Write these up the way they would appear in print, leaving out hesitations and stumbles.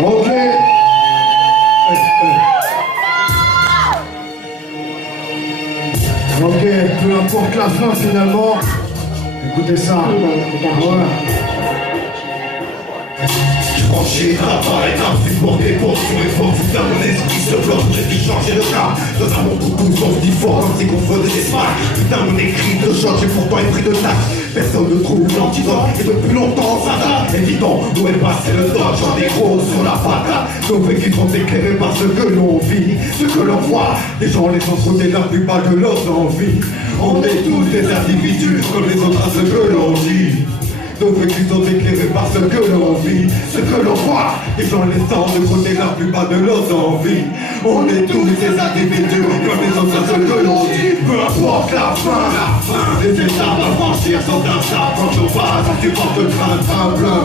Ok. Ok, peu importe la fin finalement. Écoutez ça. Voilà. Franchir étape par étape, supporter pour sur les forces, tout à mon esprit se bloque, j'ai dû changer de cas. Dans un monde où tout se dit fort, comme si qu'on faisait des sparks. Putain, mon écrit de choc, j'ai pourtant été pris de tac. Personne ne trouve l'antidote, et depuis longtemps ça date. Évident, où est passé le dodge, j'en ai gros sur la patate. Nos vécus sont éclairés par ce que l'on vit, ce que l'on voit. Les gens les ont côté la plupart de leurs envies. On est tous des individus, comme les autres à ce que l'on dit. Nos vécus sont éclairés par ce que l'on vit, ce que l'on voit. Les gens laissant de côté la plupart de leurs envies. On est tous des individus, comme les autres à ce que l'on dit. Peu importe la fin, les étapes à franchir sont un sable. Quand on passe, tu portes le train, plein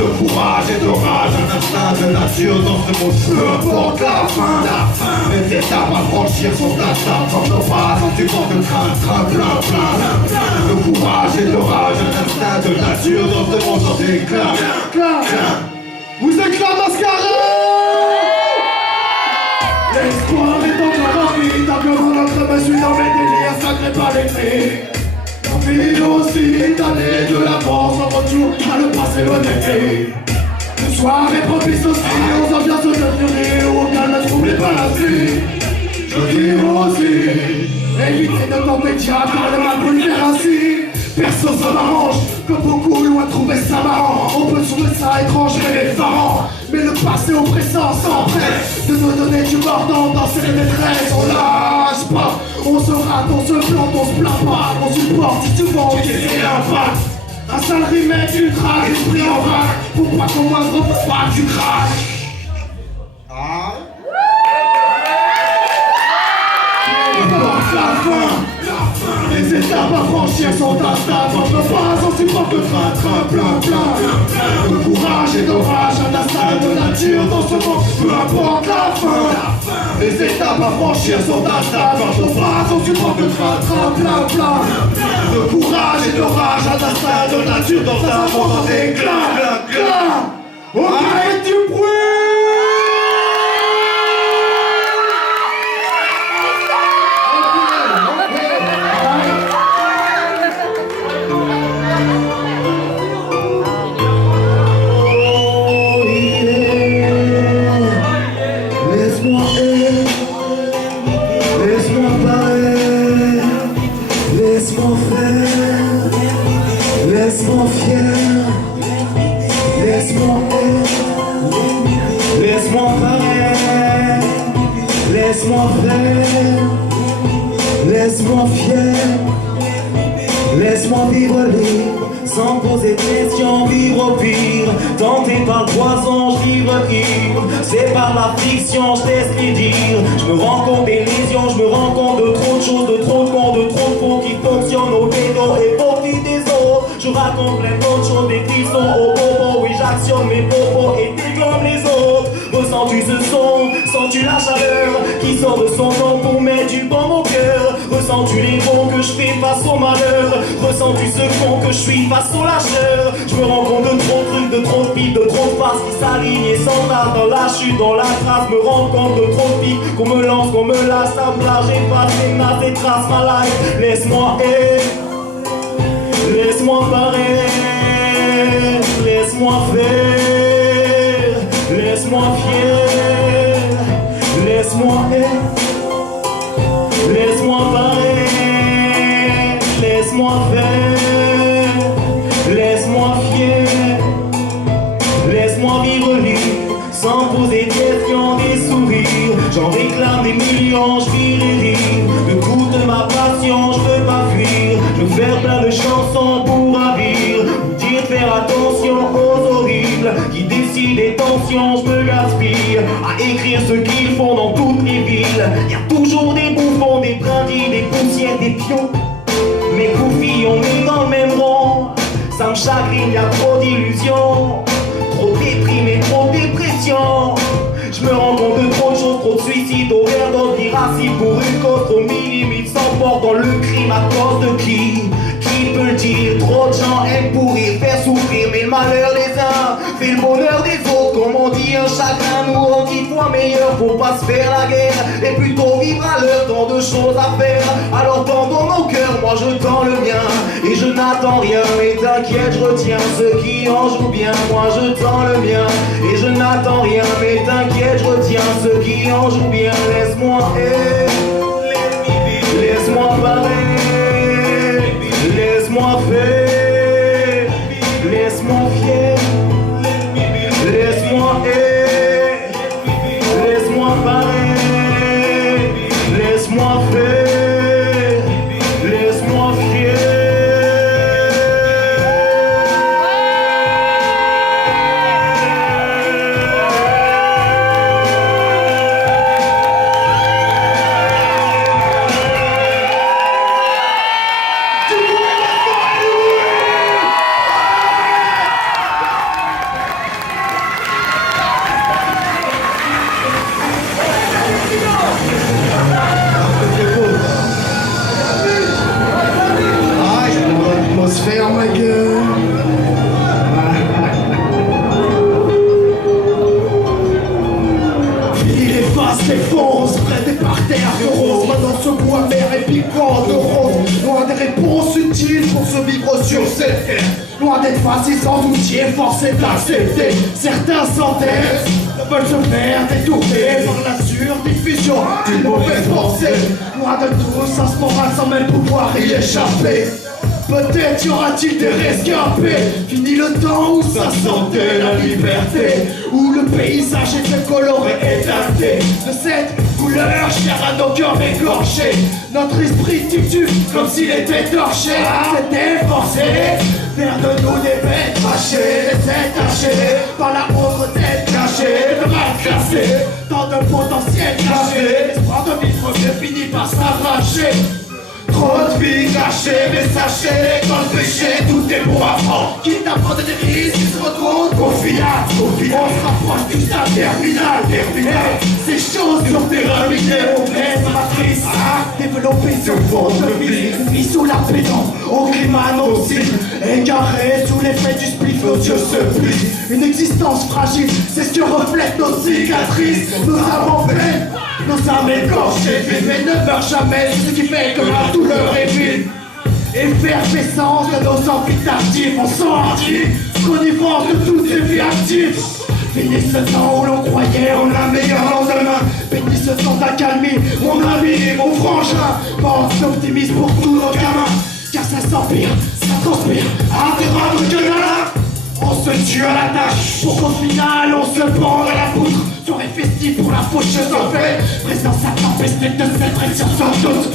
de courage et d'orage, un instinct de nature dans ce monde. Peu importe la fin, les étapes à franchir sont un sable. Quand on passe, tu portes le train, plein de courage et d'orage, un instinct de nature dans ce monde en déclin. Vous êtes là, mascaré. L'espoir est encore en vie, tant que mon autre me suit dans mes délires, sacré par l'ennemi. L'envie aussi d'aller de l'avance en retour à ne pas s'éloigner. Le soir est propice aussi aux ambiances de furie où aucun ne trouble pas la pluie. Je dis aussi, évitez de tomber diable par le mal pour le faire ainsi. Perso ça m'arrange, que beaucoup loin trouver ça marrant. On peut trouver ça étrange mais effarant. Mais le passé oppressant s'empresse de nous donner du mordant dans ses détresses. On lâche pas, on se rate, on se plante, on se plaint pas. On supporte si souvent on c'est l'impact. Un sale remake ultra, esprit en vrac. Pour pas qu'on moindre pas du crack. La fin, les étapes à franchir sont un stade. Votre phase, on supporte le train, plein de courage et d'orage, un instinct de nature dans ce monde. Peu importe la fin, les étapes à franchir sont un stade. Votre phase, on supporte le train, plein de courage et d'orage, un instinct de nature dans un monde en déclin. On arrête du bruit. Laisse-moi fier, laisse-moi laisse-moi pareil, laisse-moi faire, laisse-moi fier, laisse-moi vivre libre, sans poser de questions, vivre au pire, tenté par le poison, je vivre ivre, c'est par la fiction, je laisse les dire, je me rends compte des lésions, je me rends compte de trop de choses, de trop de cons, de trop de faux qui fonctionnent au bédo et profit des autres. Je raconte plein d'autres choses, des qui sont au bobo. Oui, j'actionne mes propos et déclame les autres. Ressens-tu ce son? Sens-tu la chaleur qui sort de son nom pour mettre du bon au cœur? Ressens-tu les mots que je fais face au malheur? Ressens-tu ce con que je suis face au lâcheur? Je me rends compte de trop de trucs, de trop de filles, de trop de faces qui s'alignent et s'entardent dans la chute, dans la trace. Me rends compte de trop de filles qu'on me lance, qu'on me lasse, ça me lâche, efface les masses et trace ma life. Laisse-moi laisse-moi paraître, laisse-moi faire, laisse-moi fier, laisse-moi laisse-moi paraître, laisse-moi faire, laisse-moi fier, laisse-moi vivre libre, sans poser de questions, des sourires. J'en réclame des millions, je vis les rires. Le coup de ma passion, je veux pas fuir. Je veux faire plein de chansons pour ravir. Vous dire de faire attention aux horribles qui décident des tensions, je me gaspille à écrire ce qu'ils font dans toutes les villes. Y'a toujours des bouffons, des brindilles, des poussières, des pions. Mes goufilles, on est dans le même rond. Ça me chagrine, y'a trop d'illusions. Trop déprimé, trop de dépression. Je me rends compte de trop de choses, trop de suicides, overdose, d'irascible pour une cause trop minimite, s'emporte dans le crime à cause de qui? Qui peut le dire? Trop de gens aiment pourrir, faire souffrir, mais le malheur des uns fait le bonheur des autres. Comment On dit un chagrin nous rend 10 fois meilleur. Faut pas se faire la guerre et plutôt vivre à l'heure. Tant de choses à faire, alors tendons nos cœurs. Moi je tends le mien et je n'attends rien. Mais t'inquiète, je retiens ceux qui en jouent bien. Moi je tends le mien et je n'attends rien. Mais t'inquiète, je retiens ceux qui en jouent bien. Laisse-moi laisse-moi parler, laisse-moi faire, laisse-moi fier, laisse-moi laisse-moi parler, laisse-moi faire, laisse-moi fier. L'atmosphère, ma gueule. Fini les faces, les fausses, près des parterres de roses. Maintenant ce bois vert et piquant de rose. Loin des réponses utiles pour se vivre sur cette terre. Loin d'être facile sans outil, forcé d'accepter. Certains s'entêtent, veulent se faire détourner par la surdiffusion d'une mauvaise pensée. Loin de tout sens moral sans même pouvoir y échapper. Peut-être y aura-t-il des rescapés. Fini le temps où ça sentait la liberté, où le paysage était coloré et teinté de cette couleur chère à nos cœurs égorgés. Notre esprit titube comme s'il était torché. C'était forcé faire de nous des bêtes fâchées, détachées par la pauvre tête cachée, de mal classé, tant de potentiel caché. L'espoir de vivre mieux finit par s'arracher. Trop de vie cachée, mais sachez, dans le péché, tout est pour apprendre. Quitte à prendre des risques, ils se retrouvent confinés. On se rapproche du stade terminal. Ces choses sur terrain miné, on laisse la matrice développer ce fond de vie. Une vie sous la pédance, au climat nocif, égaré sous l'effet du spliff, nos yeux se plient. Une existence fragile, c'est ce que reflètent nos cicatrices. Nos âmes pleines, nos âmes écorchées, mais ne meurent jamais, ce qui fait que la douleur est vive. Effervescence de nos amphitardifs, on s'enhardit, connivence de toutes ces vies actives. Fini ce temps où l'on croyait en un meilleur lendemain. Bénis ce temps d'accalmie, mon ami, mon frangin. Pense d'optimisme pour tous nos gamins, car ça s'empire, ça transpire, admirable que là. On se tue à la tâche, pour qu'au final on se pende à la poutre. Soirée festive pour la faucheuse en fait, présence à tempester de cette pression sans doute.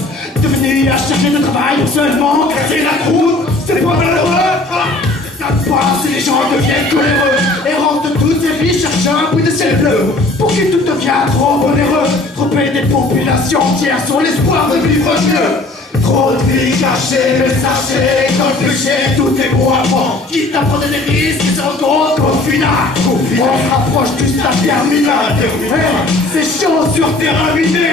Devenu à chercher de travail ou seulement casser la croûte, c'est pas malheureux. T'as pas si les gens deviennent coléreux, errants de toutes ces vies cherchent un bout de ciel bleu. Pour qui tout devient trop onéreux, trop des populations entières sur l'espoir de vivre mieux. Trop de vies cachées, mais sachez, dans le péché, tout est beau avant. Quitte à prendre des risques, ils se rendent compte qu'au final, on se rapproche du stade terminal. C'est chaud sur terrain miné.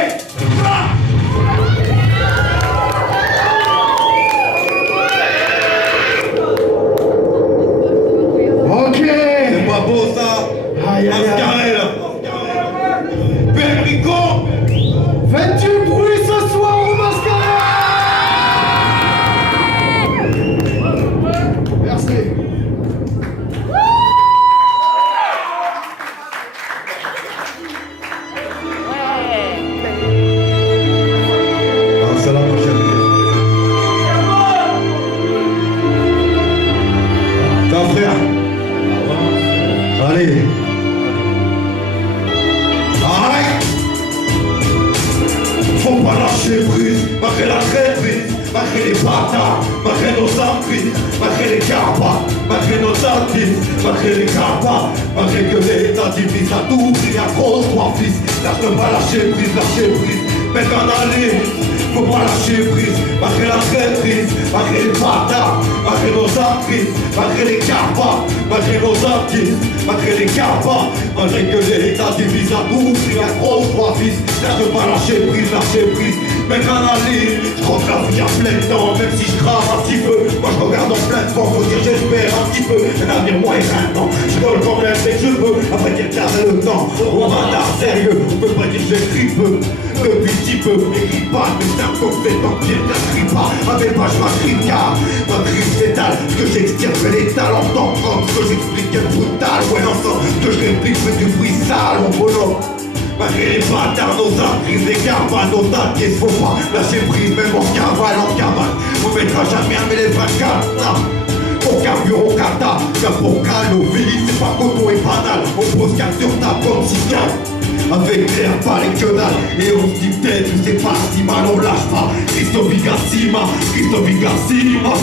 Ok. C'est pas beau ça. Aïe aïe aïe. Mascaré là. Perrico. Fais-tu bruit ce soir au mascaré? Merci. C'est la prochaine pièce. T'as frère. Allez. Arrête. Faut pas lâcher prise, malgré la traîtrise, malgré les bâtards, malgré nos emprises, malgré les carpas, malgré nos artistes, malgré les carpas, malgré que l'État divise à tout, il y a trop de fils. Lâche pas lâcher prise, mec en aller. Faut pas lâcher prise, malgré la traîtrise, malgré les bâtards, malgré nos emprises, malgré les carpas, malgré nos artistes, malgré les carpas, malgré que l'État divise à tout, il y a trop de fils. Lâche pas lâcher prise, mec en aller. Je crois que la vie a plein de temps, même si je crame un petit peu. Moi je regarde en plein de temps, faut dire j'espère un petit peu. Un avenir moins éclatant, je vole quand même dès que je veux. Après dire éternel le temps. On va d'art sérieux, on peut pas dire j'écris peu. Depuis petit peu, écris pas, mais c'est un concept en pied, n'écris pas. Avec pas, je m'accrie car ma crise fétale, ce que j'extirpe l'étal en temps propre, ce que j'explique est brutal. Ouais, ensemble, ce que je réplique fait du bruit sale, mon bonhomme. Malgré les bâtards, nos imprises, les caravanes, nos dates, il faut pas lâcher prise, même en cavale, en cabane. On mettra jamais un mais les 24, non. Au carburant, au kata, la pour calme, c'est pas coton et banal. On pose 4 sur ta pomme, si calme. Avec l'air, pas les que dalle. Et on se dit peut-être, je sais pas si mal, on lâche pas. Christophe Vigassima, Christophe Vigassima.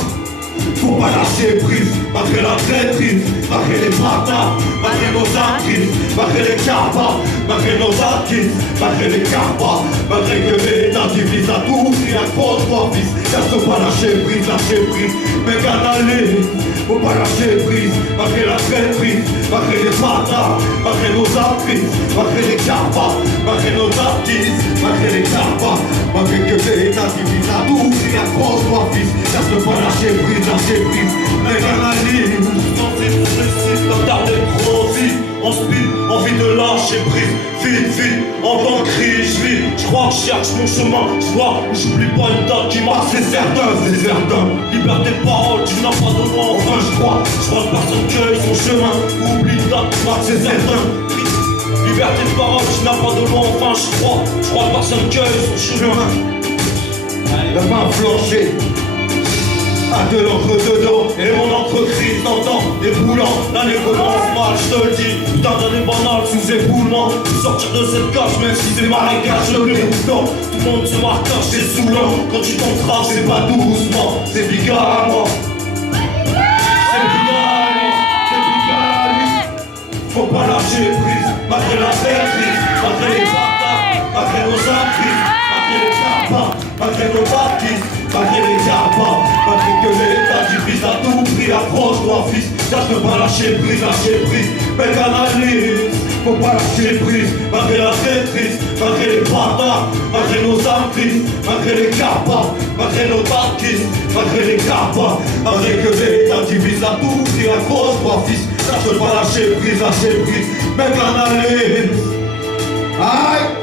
Faut pas lâcher prise, malgré la traîtrise, malgré les bâtards, malgré nos actrices, malgré les capas, malgré nos acquises, malgré les capas, malgré que l'État divise à tout, et à cause mon fils, y'a pas lâcher prise, mais canaliser. Faut pas lâcher prise, malgré la traîtrise, malgré les bâtards, malgré nos actrices, malgré les capas, malgré nos acquises, malgré les capas, malgré que l'État divise à tout, et à cause mon fils, y'a pas lâcher prise, mais canaliser. Comme tarder trop vite, on speed, envie de lâcher prise. Vite, en tant que crise, vite. Je crois que je cherche mon chemin, je vois où j'oublie pas une date qui marque, c'est certain. Liberté de parole, tu n'as pas de droit, enfin je crois que personne cueille son chemin. Oublie une date qui marque, c'est certain. Liberté de parole, tu n'as pas de droit, enfin je crois que personne cueille son chemin. La main flanchée. À de l'encre dedans, et mon entreprise t'entend déboulant, l'année commence mal, je te le dis, putain d'année banale sous éboulement. Sortir de cette cage, même si c'est marécage, le déroutant. Tout le monde se marquage, c'est saoulant. Quand tu t'entraves, c'est pas doucement, c'est bigarrement. C'est bigarrement. Faut pas lâcher prise, malgré la traîtrise, malgré les bâtards, malgré nos imprises, malgré les capas, malgré nos bâtisses, malgré les capas, malgré que l'État divise à tout prix, approche-toi fils, cherche de pas lâcher prise, mais canalise. Faut pas lâcher prise, malgré la traîtrise, malgré les bâtards, malgré nos imprises, malgré les capas, malgré nos bâtisses, malgré les capas, malgré que l'État divise à tout prix, approche-toi fils, cherche de pas lâcher prise, mais canalise. Aïe.